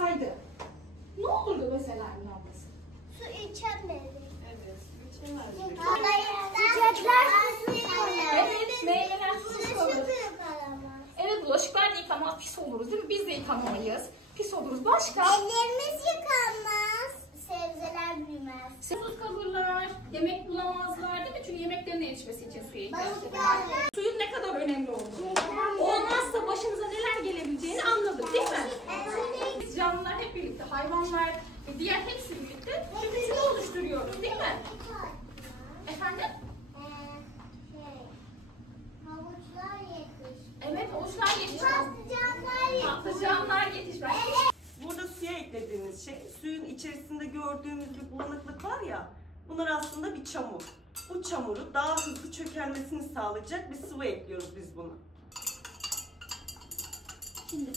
olmasaydı ne olurdu mesela Emine ablası? Su içemedi. Evet, su içemezdik. Çiçekler Evet, meyveler susuz kalır. yıkanamaz. Evet, bulaşıklar da yıkanmaz, pis oluruz değil mi? Biz de yıkanamayız, pis oluruz. Başka? Ellerimiz yıkanmaz. Sebzeler büyümez. Susuz kalırlar, yemek bulamazlar değil mi? Çünkü yemeklerine yetişmesi için suya ihtiyaçları var. Balıklar. Suyun ne kadar önemli olduğunu, olmazsa başımıza neler gelebileceğini anladık değil mi? Biz canlılar hep birlikte, hayvanlar ve diğer hepsi birlikte şu bütünü oluşturuyoruz değil mi? Efendim? Havuçlar yetişmez. Evet, havuçlar yetişmez. Patlıcanlar yetişmez. Patlıcanlar yetişmez. Burada suya eklediğimiz şey, suyun içerisinde gördüğümüz bir bulanıklık var ya, bunlar aslında bir çamur. Bu çamuru daha hızlı çökelmesini sağlayacak bir sıvı ekliyoruz biz buna. Şimdi